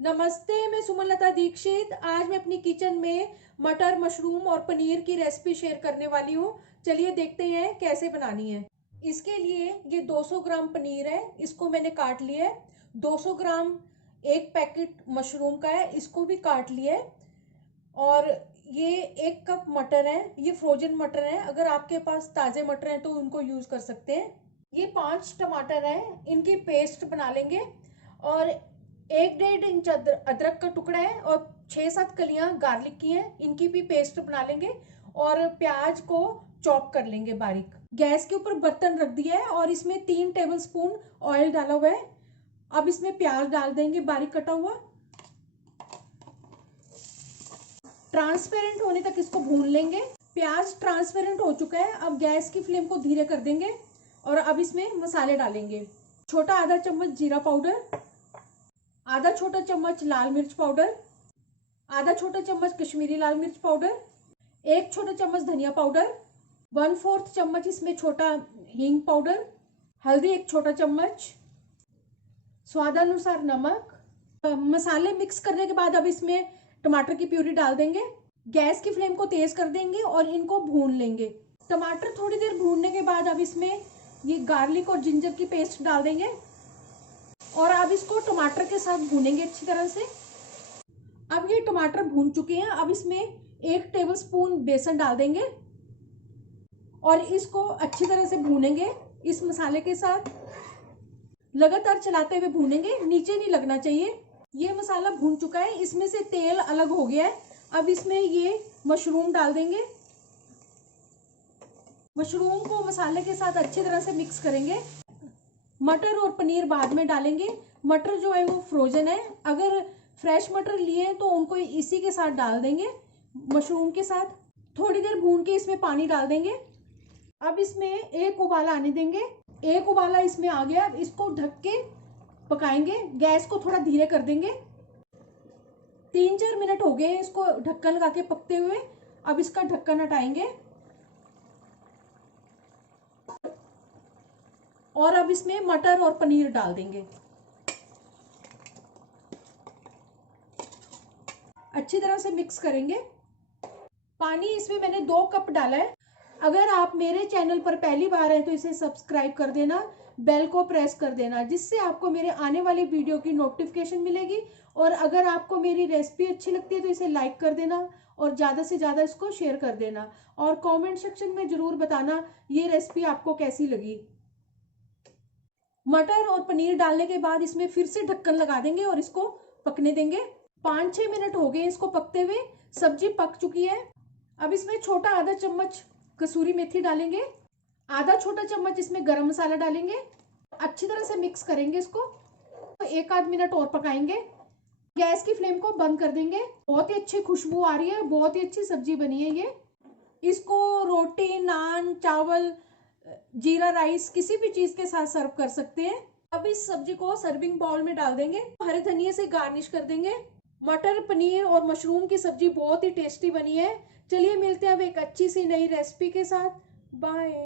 नमस्ते, मैं सुमनलता दीक्षित। आज मैं अपनी किचन में मटर, मशरूम और पनीर की रेसिपी शेयर करने वाली हूँ। चलिए देखते हैं कैसे बनानी है। इसके लिए ये 200 ग्राम पनीर है, इसको मैंने काट लिया है। 200 ग्राम एक पैकेट मशरूम का है, इसको भी काट लिया है। और ये 1 कप मटर है, ये फ्रोजन मटर है। अगर आपके पास ताज़े मटर हैं तो उनको यूज़ कर सकते हैं। ये 5 टमाटर हैं, इनकी पेस्ट बना लेंगे। और 1-1.5 इंच अदरक का टुकड़ा है और 6-7 कलियां गार्लिक की हैं, इनकी भी पेस्ट बना लेंगे। और प्याज को चॉप कर लेंगे बारीक। गैस के ऊपर बर्तन रख दिया है और इसमें 3 टेबलस्पून ऑयल डाला हुआ है। अब इसमें प्याज डाल देंगे बारीक कटा हुआ। ट्रांसपेरेंट होने तक इसको भून लेंगे। प्याज ट्रांसपेरेंट हो चुका है, अब गैस की फ्लेम को धीरे कर देंगे और अब इसमें मसाले डालेंगे। छोटा आधा चम्मच जीरा पाउडर, आधा छोटा चम्मच लाल मिर्च पाउडर, आधा छोटा चम्मच कश्मीरी लाल मिर्च पाउडर, 1 छोटा चम्मच धनिया पाउडर, 1/4 चम्मच इसमें छोटा हींग पाउडर, हल्दी 1 छोटा चम्मच, स्वादानुसार नमक। मसाले मिक्स करने के बाद अब इसमें टमाटर की प्यूरी डाल देंगे। गैस की फ्लेम को तेज कर देंगे और इनको भून लेंगे। टमाटर थोड़ी देर भूनने के बाद अब इसमें ये गार्लिक और जिंजर की पेस्ट डाल देंगे और अब इसको टमाटर के साथ भूनेंगे अच्छी तरह से। अब ये टमाटर भून चुके हैं, अब इसमें 1 टेबलस्पून बेसन डाल देंगे और इसको अच्छी तरह से भूनेंगे इस मसाले के साथ। लगातार चलाते हुए भूनेंगे, नीचे नहीं लगना चाहिए। ये मसाला भून चुका है, इसमें से तेल अलग हो गया है। अब इसमें ये मशरूम डाल देंगे। मशरूम को मसाले के साथ अच्छी तरह से मिक्स करेंगे। मटर और पनीर बाद में डालेंगे। मटर जो है वो फ्रोजन है, अगर फ्रेश मटर लिए हैं तो उनको इसी के साथ डाल देंगे, मशरूम के साथ। थोड़ी देर भून के इसमें पानी डाल देंगे। अब इसमें 1 उबाला आने देंगे। 1 उबाला इसमें आ गया, अब इसको ढक के पकाएंगे। गैस को थोड़ा धीरे कर देंगे। 3-4 मिनट हो गए इसको ढक्कन लगा के पकते हुए। अब इसका ढक्कन हटाएंगे और अब इसमें मटर और पनीर डाल देंगे। अच्छी तरह से मिक्स करेंगे। पानी इसमें मैंने 2 कप डाला है। अगर आप मेरे चैनल पर पहली बार हैं तो इसे सब्सक्राइब कर देना, बेल को प्रेस कर देना, जिससे आपको मेरे आने वाली वीडियो की नोटिफिकेशन मिलेगी। और अगर आपको मेरी रेसिपी अच्छी लगती है तो इसे लाइक कर देना और ज़्यादा से ज़्यादा इसको शेयर कर देना। और कमेंट सेक्शन में ज़रूर बताना ये रेसिपी आपको कैसी लगी। मटर और पनीर डालने के बाद इसमें फिर से ढक्कन लगा देंगे और इसको पकने देंगे। 5-6 मिनट हो गए इसको पकते हुए, सब्जी पक चुकी है। अब इसमें छोटा आधा चम्मच कसूरी मेथी डालेंगे, आधा छोटा चम्मच इसमें गरम मसाला डालेंगे। अच्छी तरह से मिक्स करेंगे इसको, 1 आध मिनट और पकाएंगे। गैस की फ्लेम को बंद कर देंगे। बहुत ही अच्छी खुशबू आ रही है, बहुत ही अच्छी सब्जी बनी है ये। इसको रोटी, नान, चावल, जीरा राइस किसी भी चीज के साथ सर्व कर सकते हैं। अब इस सब्जी को सर्विंग बाउल में डाल देंगे, हरे धनिये से गार्निश कर देंगे। मटर, पनीर और मशरूम की सब्जी बहुत ही टेस्टी बनी है। चलिए मिलते हैं अब एक अच्छी सी नई रेसिपी के साथ। बाय।